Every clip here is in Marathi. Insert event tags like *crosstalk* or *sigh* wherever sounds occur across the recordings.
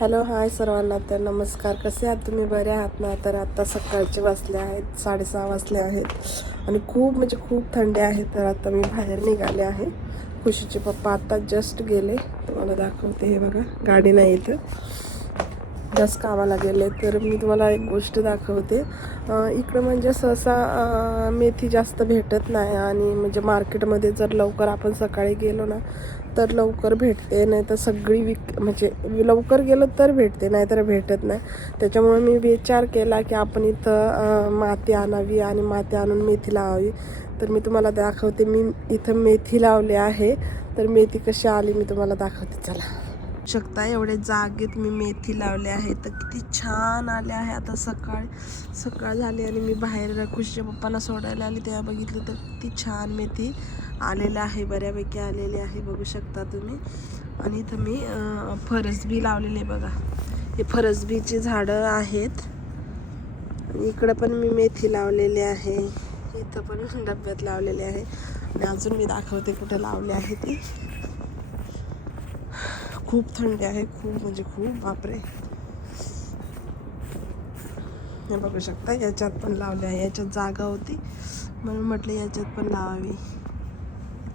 हॅलो हाय सर्वांना. तर नमस्कार. कसे आहात तुम्ही? बरे आहात ना? तर आत्ता सकाळचे वाजले आहेत. साडेसहा वाजले आहेत. आणि खूप म्हणजे खूप थंडी आहे. तर आता मी बाहेर निघाले आहे. खुशीचे पप्पा आत्ता जस्ट गेले. तुम्हाला दाखवते हे बघा. गाडी नाही इथं. जस्ट कामाला गेले तर मी तुम्हाला एक गोष्ट दाखवते. इकडं म्हणजे सहसा मेथी जास्त भेटत नाही आणि म्हणजे मार्केटमध्ये जर लवकर आपण सकाळी गेलो ना तर लवकर भेटते. नाही तर सगळी विक म्हणजे लवकर गेलो तर भेटते नाही तर भेटत नाही. त्याच्यामुळे मी विचार केला की आपण इथं माती आणावी आणि माती आणून मेथी लावावी. तर मी तुम्हाला दाखवते मी इथं मेथी लावली आहे. तर मेथी कशी आली मी तुम्हाला दाखवते. चला. शकता. एवढे जागेत मी मेथी लावले आहे तर किती छान आले आहे आता सकाळ सकाळ झाली आणि मी बाहेर खुशीच्या पप्पांना सोडायला आली. तेव्हा बघितलं तर किती छान मेथी आलेलं आहे. बऱ्यापैकी आलेली आहे. बघू शकता तुम्ही. आणि इथं मी फरसबी लावलेली आहे बघा. हे फरसबीची झाडं आहेत. आणि इकडं पण मी मेथी लावलेली आहे. इथं पण डब्यात लावलेली आहे. आणि अजून मी दाखवते कुठं लावले आहे ती. खूप थंडी आहे खूप म्हणजे खूप बापरे. हे बघू शकता याच्यात पण लावले आहे याच्यात जागा होती. म्हणून म्हटलं याच्यात पण लावावी.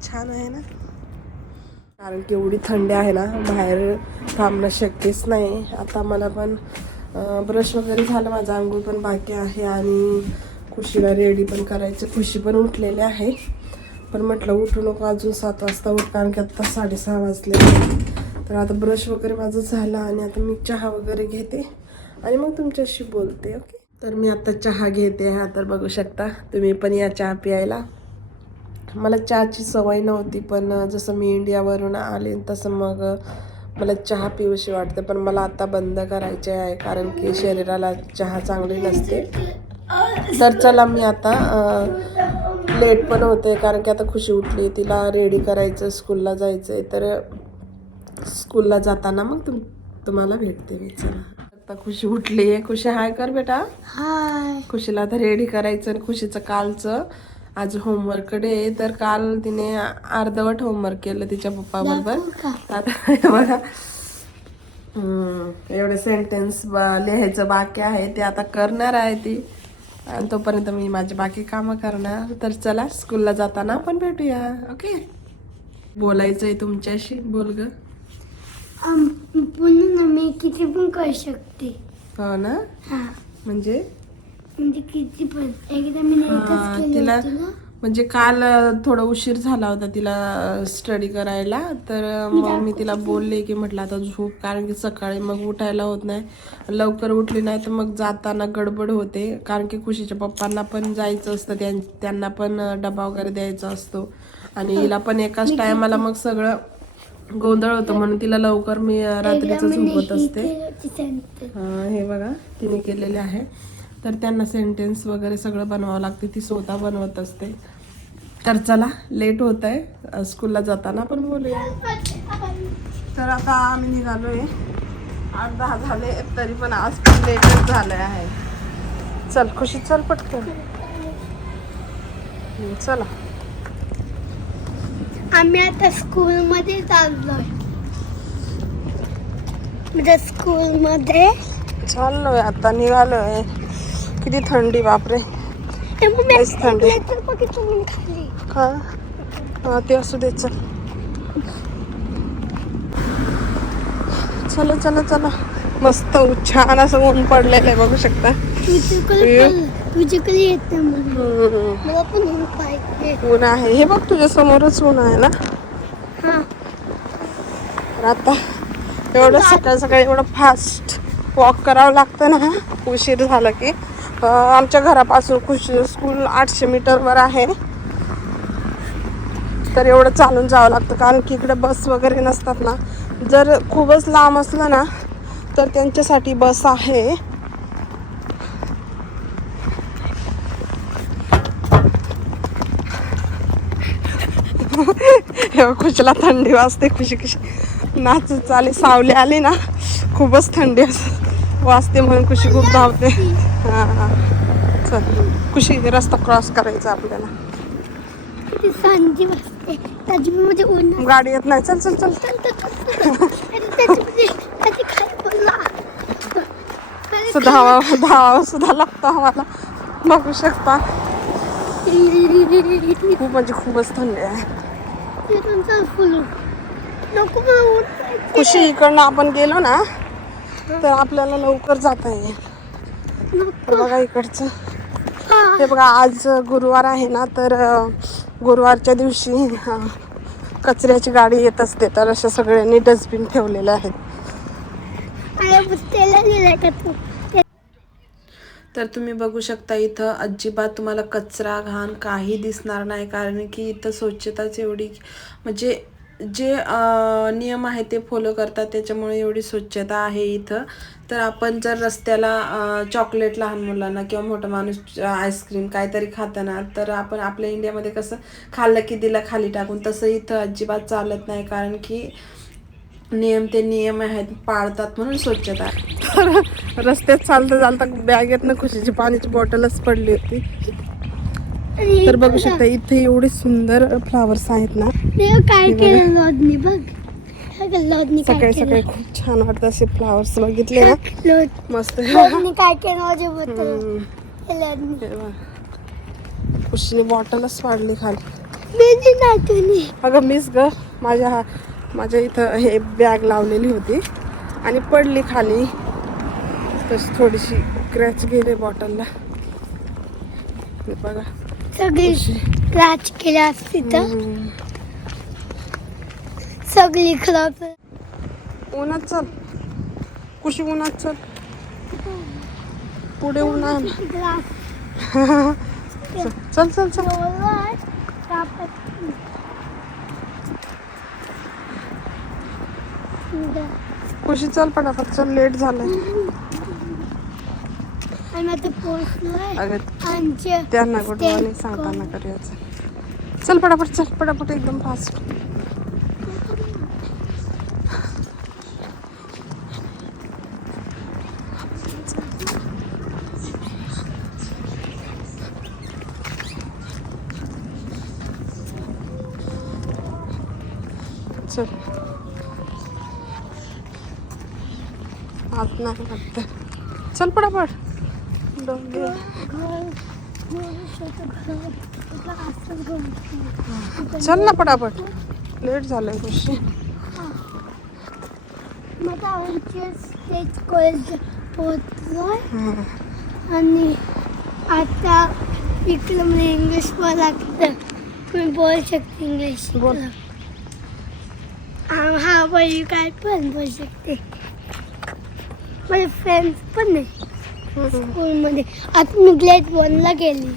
छान आहे ना? कारण की एवढी थंडी आहे ना बाहेर थांबणं शक्यच नाही. आता मला पण ब्रश वगैरे झालं माझं आंघोळ पण बाकी आहे आणि खुशीला रेडी पण करायचं. खुशी पण उठलेली आहे. पण म्हटलं उठू नको अजून सात वाजता उठ कारण की आत्ता साडेसहा वाजले. तर आता ब्रश वगैरे माझं झाला आणि आता मी चहा वगैरे घेते आणि मग तुमच्याशी बोलते ओके? तर मी आता चहा घेते हा तर बघू शकता तुम्ही पण या चहा प्यायला. मला चहाची सवय नव्हती पण जसं मी इंडियावरून आले तसं मग मला चहा पिऊशी वाटते पण मला आता बंद करायचे आहे कारण की शरीराला चहा चांगली नसते. तर चला मी आता लेट पण होते कारण की आता खुशी उठली तिला रेडी करायचं स्कूलला जायचं आहे तर स्कूलला जाताना मग तुम तुम्हाला भेटते मी चला. आता खुशी उठली आहे खुशी हाय कर बेटा. हाय. खुशीला आता रेडी करायचं आणि खुशीचं कालचं. आज होमवर्क डे आहे तर काल तिने अर्धवट होमवर्क केलं तिच्या पप्पा बरोबर आता बघा. एवढे सेंटेन्स लिहायचं बाकी आहे ते आता करणार आहे ती. आणि तोपर्यंत मी माझी बाकी कामं करणार. तर चला स्कूलला जाताना आपण भेटूया ओके बोलायचं आहे तुमच्याशी बोल ग. ना मी किती पण करू शकते. हो ना? हा. म्हणजे? म्हणजे किती पण. एकदा मी हा, तिला म्हणजे काल अ, थोडा उशीर झाला होता तिला स्टडी करायला. तर अ, मग मी तिला बोलले की म्हटलं आता झोप कारण की सकाळी मग उठायला होत नाही. लवकर उठली नाही तर मग जाताना गडबड होते. कारण की खुशीच्या पप्पांना पण जायचं असतं त्यां त्यांना पण अ, डबा वगैरे द्यायचा असतो. आणि हिला पण एकाच टायमाला मग सगळं गोंधळ होतं म्हणून तिला लवकर मी रात्रीचं झोपत असते. हा, हे बघा तिने केलेले आहे. तर त्यांना सेंटेन्स वगैरे सगळं बनवावं लागते. ती स्वतः बनवत असते. तर चला लेट होत आहे स्कूलला जाताना पण बोलूया. तर आता आम्ही निघालोय. आठ दहा झाले तरी पण आज पण लेटच झालं आहे. चल खुशी चल पटकन. चला. आम्ही आता स्कूल मध्ये चाललोय. म्हणजे स्कूल मध्ये चाललोय आता निघालोय. किती थंडी बापरे. थंडी. बघितलं मी खाली. का? हा ते असू दे चल. चला चला चला. मस्त छान असं ऊन पडलेलं आहे बघू शकता. तुझ्याकडे येत नाही मला हम्म. मला पण ऊन पाहिजे. ऊन आहे. हे बघ तुझ्या समोरच ऊन आहे ना? हा. तर आता एवढं सकाळ सकाळी एवढं फास्ट वॉक करावं लागतं ना? उशीर झाला की. आमच्या घरापासून खुश स्कूल आठशे मीटरवर आहे. तर एवढं चालून जावं लागतं. कारण की इकडे बस वगैरे नसतात ना. जर खूपच लांब असलं ना तर त्यांच्यासाठी बस आहे. खुशीला थंडी वाजते खुशी खुशी. नाच चाले सावली आली ना खूपच थंडी अस वाजते म्हणून खुशी खूप धावते. हा चल खुशी रस्ता क्रॉस करायचा आपल्याला. वाजते. त्याच्यामध्ये ऊन गाडी येत नाही. चल चल चल. असं धावा धावा सुद्धा लागतो आम्हाला. बघू शकता. *laughs* खूप म्हणजे खूपच थंडी आहे. ते तुमचं फुल. नको मला उठायचं. खुशी इकडनं आपण गेलो ना तर आपल्याला लवकर जाता येईल. तर नको बघा इकडचं. हा. हे बघा आज गुरुवार आहे ना तर अं, गुरुवारच्या दिवशी अं, कचऱ्याची गाडी येत असते तर अशा सगळ्यांनी डस्टबिन ठेवलेले आहेत का तू? तर तुम्ही बघू शकता इथं अजिबात तुम्हाला कचरा घाण काही दिसणार नाही. कारण की इथं स्वच्छताच एवढी म्हणजे जे नियम आहे ते फॉलो करतात. त्याच्यामुळे एवढी स्वच्छता आहे इथं. तर आपण जर रस्त्याला चॉकलेट लहान मुलांना किंवा मोठा माणूस आईस्क्रीम काहीतरी खाताना तर आपण आपल्या इंडियामध्ये कसं खाल्लं की दिला खाली टाकून तसं इथं अजिबात चालत नाही. कारण की नियम ते नियम आहेत पाळतात म्हणून स्वच्छता. तर रस्त्यात चालता चालता बॅगेतनं खुशीची पाण्याची बॉटलच पडली होती. तर बघू शकता इथे एवढे सुंदर फ्लावर्स आहेत ना. काय केलं बघ. सकाळी सकाळी खूप छान वाटतं असे फ्लावर्स बघितले ना. *laughs* मस्त. काय केलं. खुशीने बॉटलच पाडली खाली. अगं मिस ग माझ्या माझ्या इथं हे बॅग लावलेली होती. आणि पडली खाली. तशी थोडीशी क्रॅच गेले बॉटलला बघा. सगळी. राज केला असती तर. सगळी खराब उन्हात चल. कुशी उन्हात चल. पुढे उन्हा. *laughs* चल चल चल कुशी चल पटापट चल लेट झालंय. अगं त्यांना गुड मॉर्निंग सांगताना करूयाचं चल. पटापट चल पटापट एकदम फास्ट चल आत नाही लागत चल पटापट. डोंगे चल ना पटापट. लेट झालंय पोहोचलोय आणि आता इकडं मला इंग्लिश लागतं. मी बोलू शकते इंग्लिश बोल. हा हा बोल काय पण बोलू शकते. माझे फ्रेंड्स पण आहे स्कूलमध्ये आता मी ग्लेट वनला गेली.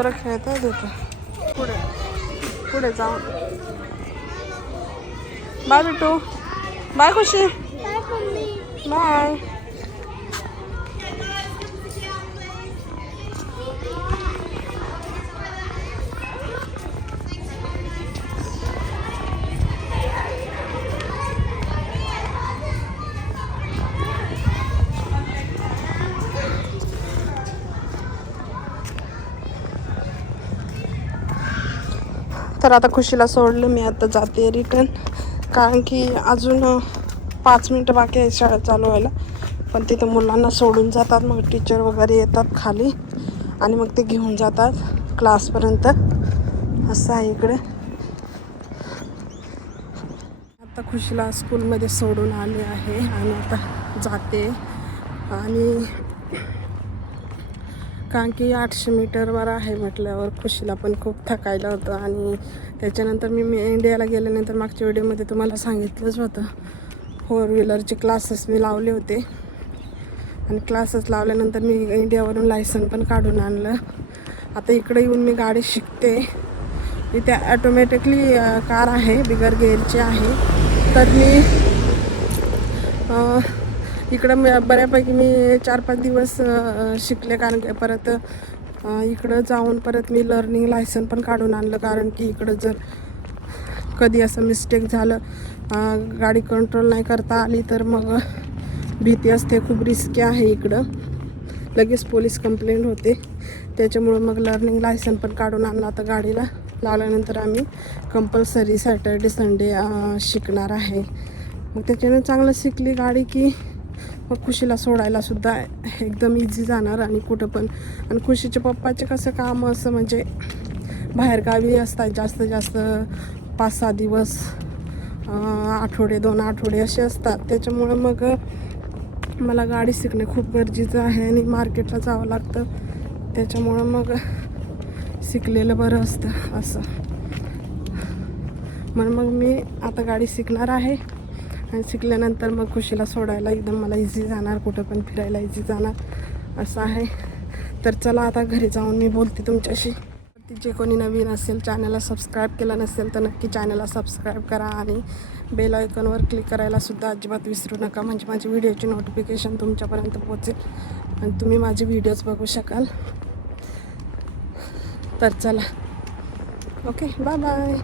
पोरं खेळत आहे तिथे पुढे. पुढे जाऊ bye Bittu bye Khushi. Bye. तर आता खुशीला सोडलं मी आता जाते रिटर्न कारण की अजून पाच मिनटं बाकी आहे शाळा चालू व्हायला. पण तिथं मुलांना सोडून जातात मग टीचर वगैरे येतात खाली. आणि मग ते घेऊन जातात क्लासपर्यंत असं आहे इकडे. आता खुशीला स्कूलमध्ये सोडून आले आहे. आणि आता जाते. आणि कारण की आठशे मीटरवर आहे म्हटल्यावर खुशीला पण खूप थकायला होतं आणि त्याच्यानंतर मी मी इंडियाला गेल्यानंतर मागच्या व्हिडिओमध्ये तुम्हाला सांगितलंच होतं. फोर व्हीलरचे क्लासेस मी लावले होते. आणि क्लासेस लावल्यानंतर मी इंडियावरून लायसन पण काढून आणलं. आता इकडे येऊन मी गाडी शिकते. इथे ॲटोमॅटिकली कार आहे बिगर गेअरची आहे. तर मी इकडं मी बऱ्यापैकी मी चार पाच दिवस शिकले कारण की परत इकडं जाऊन परत मी लर्निंग लायसन पण काढून आणलं कारण की इकडं जर कधी असं मिस्टेक झालं गाडी कंट्रोल नाही करता आली तर मग भीती असते खूप रिस्की आहे इकडं. लगेच पोलीस कंप्लेंट होते. त्याच्यामुळं मग लर्निंग लायसन पण काढून आणलं. आता गाडीला लावल्यानंतर आम्ही कंपल्सरी सॅटर्डे संडे शिकणार आहे. मग त्याच्यानं चांगलं शिकली गाडी की मग खुशीला सोडायला सुद्धा एकदम इझी जाणार आणि कुठं पण. आणि खुशीचे पप्पाचे कसं काम असं म्हणजे बाहेरगावी असतात जास्त जास्त पाच सहा दिवस आठवडे दोन आठवडे असे असतात. त्याच्यामुळं मग मला गाडी शिकणे खूप गरजेचं आहे आणि मार्केटला जावं लागतं. त्याच्यामुळं मग शिकलेलं बरं असतं असं. म्हणून मग मी आता गाडी शिकणार आहे. आणि शिकल्यानंतर मग खुशीला सोडायला एकदम मला इझी जाणार कुठं पण फिरायला इझी जाणार. असं आहे. तर चला आता घरी जाऊन मी बोलते तुमच्याशी. ती जे कोणी नवीन असेल चॅनलला सबस्क्राईब केलं नसेल तर नक्की चॅनलला सबस्क्राईब करा आणि बेल आयकॉनवर क्लिक करायला सुद्धा अजिबात विसरू नका. म्हणजे माझी व्हिडिओची नोटिफिकेशन तुमच्यापर्यंत पोहोचेल. आणि तुम्ही माझे व्हिडिओज बघू शकाल. तर चला. Okay bye bye